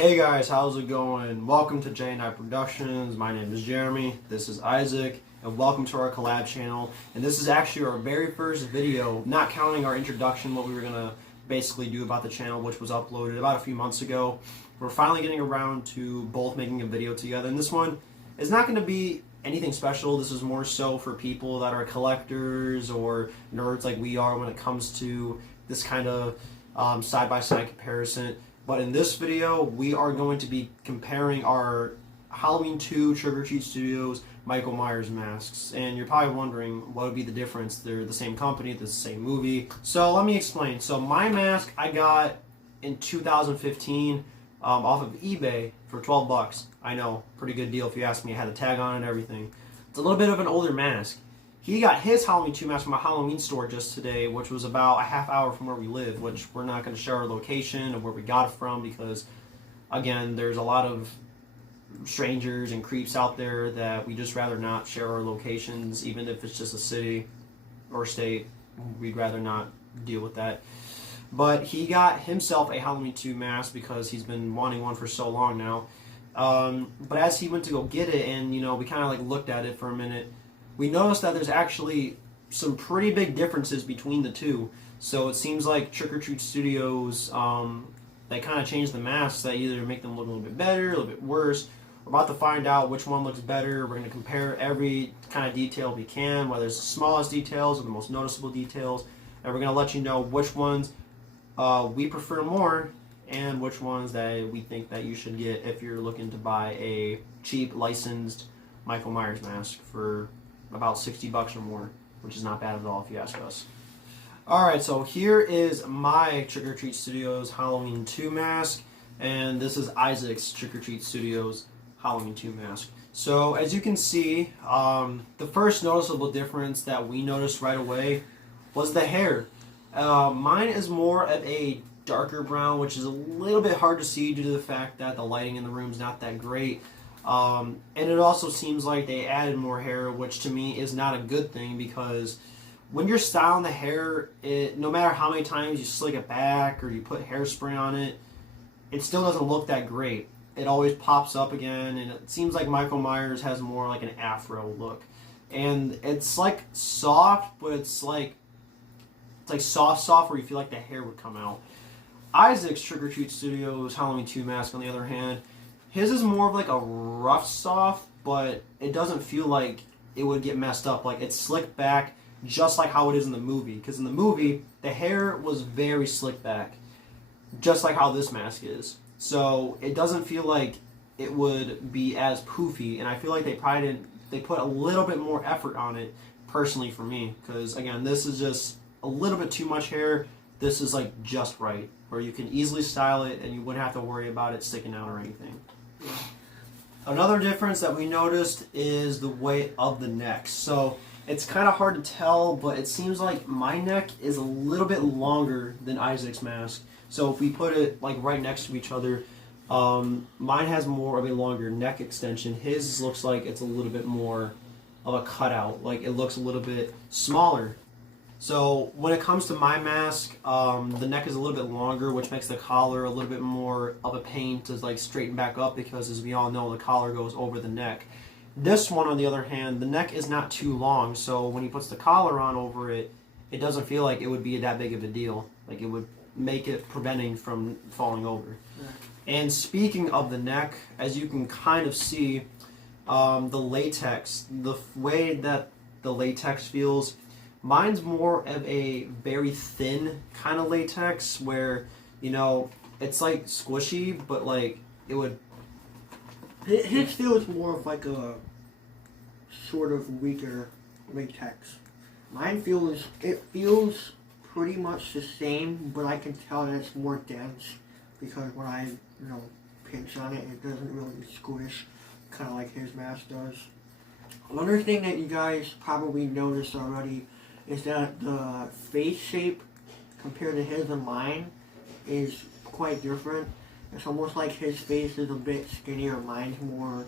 Hey guys, how's it going? Welcome to J&I Productions. My name is Jeremy. This is Isaac, and welcome to our collab channel. And this is actually our very first video, not counting our introduction, what we were gonna basically do about the channel, which was uploaded about a few months ago. We're finally getting around to both making a video together, and this one is not gonna be anything special. This is more so for people that are collectors or nerds like we are when it comes to this kind of side-by-side comparison. But in this video, we are going to be comparing our Halloween 2 Trick or Treat Studios Michael Myers masks. And you're probably wondering what would be the difference. They're the same company, the same movie. So let me explain. So my mask I got in 2015 off of eBay for 12 bucks. I know, pretty good deal if you ask me. I had a tag on it and everything. It's a little bit of an older mask. He got his Halloween 2 mask from a Halloween store just today, which was about a half hour from where we live, which we're not going to share our location of where we got it from because, again, there's a lot of strangers and creeps out there that we just rather not share our locations, even if it's just a city or state. We'd rather not deal with that. But he got himself a Halloween 2 mask because he's been wanting one for so long now. But as he went to go get it, and we kind of like looked at it for a minute, we noticed that there's actually some pretty big differences between the two. So it seems like Trick or Treat Studios, they kind of changed the masks that either make them look a little bit better, a little bit worse. We're about to find out which one looks better. We're going to compare every kind of detail we can, whether it's the smallest details or the most noticeable details. And we're going to let you know which ones we prefer more and which ones that we think that you should get if you're looking to buy a cheap licensed Michael Myers mask for about 60 bucks or more, which is not bad at all if you ask us. Alright, so here is my Trick or Treat Studios Halloween 2 mask, and this is Isaac's Trick or Treat Studios Halloween 2 mask. So as you can see, the first noticeable difference that we noticed right away was the hair. Mine is more of a darker brown, which is a little bit hard to see due to the fact that the lighting in the room is not that great. And it also seems like they added more hair, which to me is not a good thing because when you're styling the hair, no matter how many times you slick it back or you put hairspray on it, it still doesn't look that great. It always pops up again, and it seems like Michael Myers has more like an afro look. And it's like soft, but it's like soft where you feel like the hair would come out. Isaac's Trick or Treat Studios Halloween 2 mask, on the other hand, his is more of like a rough soft, but it doesn't feel like it would get messed up. Like it's slicked back just like how it is in the movie. Because in the movie, the hair was very slicked back, just like how this mask is. So it doesn't feel like it would be as poofy, and I feel like they put a little bit more effort on it, personally for me. Because again, this is just a little bit too much hair. This is like just right, where you can easily style it and you wouldn't have to worry about it sticking out or anything. Another difference that we noticed is the weight of the neck. So it's kind of hard to tell, but it seems like my neck is a little bit longer than Isaac's mask. So if we put it like right next to each other, mine has more of a longer neck extension. His looks like it's a little bit more of a cutout. Like it looks a little bit smaller. So when it comes to my mask, the neck is a little bit longer, which makes the collar a little bit more of a pain to like straighten back up because, as we all know, the collar goes over the neck. This one, on the other hand, the neck is not too long, so when he puts the collar on over it, it doesn't feel like it would be that big of a deal. Like it would make it preventing from falling over. Yeah. And speaking of the neck, as you can kind of see, the latex, the way that the latex feels, mine's more of a very thin kind of latex where, it's like squishy, but like it would... His feels more of like a sort of weaker latex. Mine feels pretty much the same, but I can tell that it's more dense because when I, pinch on it, it doesn't really squish, kind of like his mask does. Another thing that you guys probably noticed already is that the face shape compared to his and mine is quite different. It's almost like his face is a bit skinnier, mine's more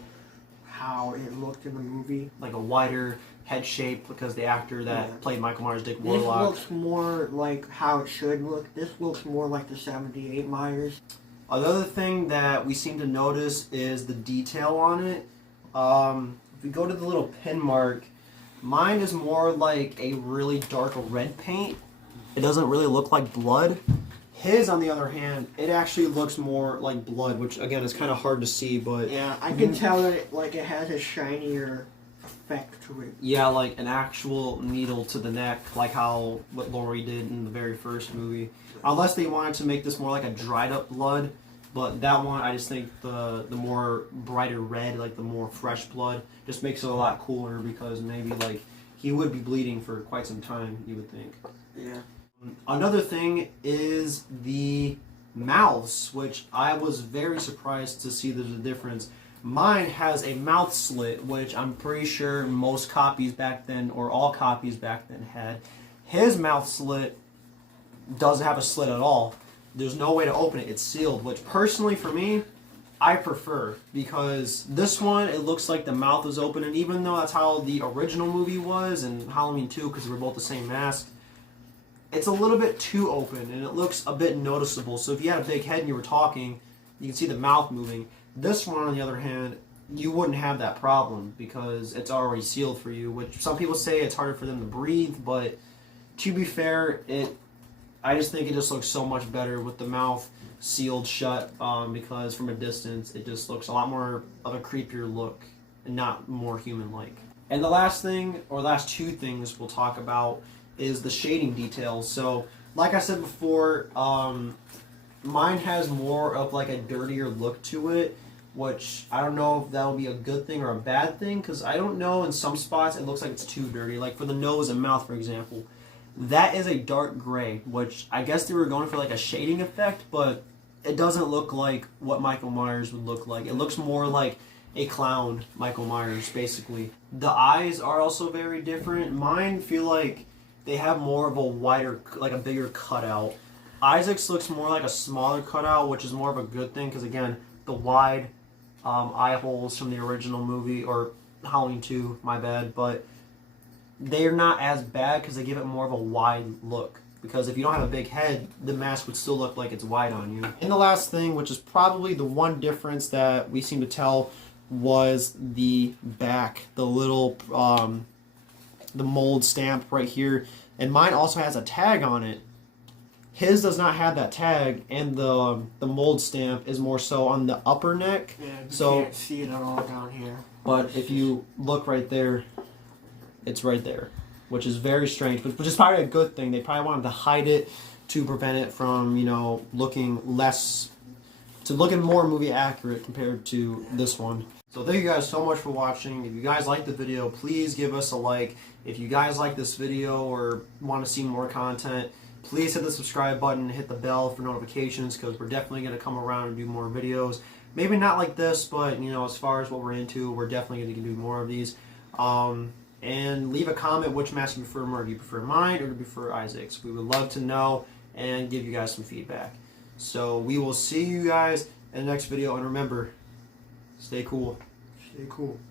how it looked in the movie. Like a wider head shape because the actor that played Michael Myers, Dick Warlock. This looks more like how it should look. This looks more like the 78 Myers. Another thing that we seem to notice is the detail on it. If we go to the little pin mark, mine is more like a really dark red paint. It doesn't really look like blood. His, on the other hand, it actually looks more like blood, which again is kind of hard to see, but yeah, I can tell that it has a shinier effect to it. yeah, like an actual needle to the neck, like what Laurie did in the very first movie. Unless they wanted to make this more like a dried up blood, but that one I just think the more brighter red, like the more fresh blood, just makes it a lot cooler because maybe like he would be bleeding for quite some time, you would think. Yeah. Another thing is the mouths, which I was very surprised to see there's a difference. Mine has a mouth slit, which I'm pretty sure most copies back then, or all copies back then, had. His mouth slit doesn't have a slit at all. There's no way to open it. It's sealed, which personally for me, I prefer, because this one, it looks like the mouth is open, and even though that's how the original movie was, and Halloween 2, because we're both the same mask, it's a little bit too open, and it looks a bit noticeable. So if you had a big head and you were talking, you can see the mouth moving. This one, on the other hand, you wouldn't have that problem because it's already sealed for you, which some people say it's harder for them to breathe, but to be fair, I just think it just looks so much better with the mouth sealed shut because from a distance, it just looks a lot more of a creepier look and not more human-like. And the last thing, or last two things we'll talk about is the shading details. So, like I said before, mine has more of like a dirtier look to it, which I don't know if that'll be a good thing or a bad thing, because I don't know, in some spots it looks like it's too dirty. Like for the nose and mouth, for example, that is a dark gray, which I guess they were going for like a shading effect, but it doesn't look like what Michael Myers would look like. It looks more like a clown Michael Myers, basically. The eyes are also very different. Mine feel like they have more of a wider, like a bigger cutout. Isaac's looks more like a smaller cutout, which is more of a good thing because, again, the wide eye holes from the original movie, or Halloween 2, my bad, but they're not as bad because they give it more of a wide look. Because if you don't have a big head, the mask would still look like it's wide on you. And the last thing, which is probably the one difference that we seem to tell, was the back, the little the mold stamp right here, and mine also has a tag on it. His does not have that tag, and the mold stamp is more so on the upper neck. Yeah, you so can't see it at all down here. But if you look right there, it's right there, which is very strange, which is probably a good thing. They probably wanted to hide it to prevent it from, looking more movie accurate compared to this one. So thank you guys so much for watching. If you guys like the video, please give us a like. If you guys like this video or want to see more content, please hit the subscribe button, hit the bell for notifications, because we're definitely going to come around and do more videos. Maybe not like this, but as far as what we're into, we're definitely going to do more of these. And leave a comment which mask you prefer more. Do you prefer mine or do you prefer Isaac's? We would love to know and give you guys some feedback. So we will see you guys in the next video, and remember, stay cool. Stay cool.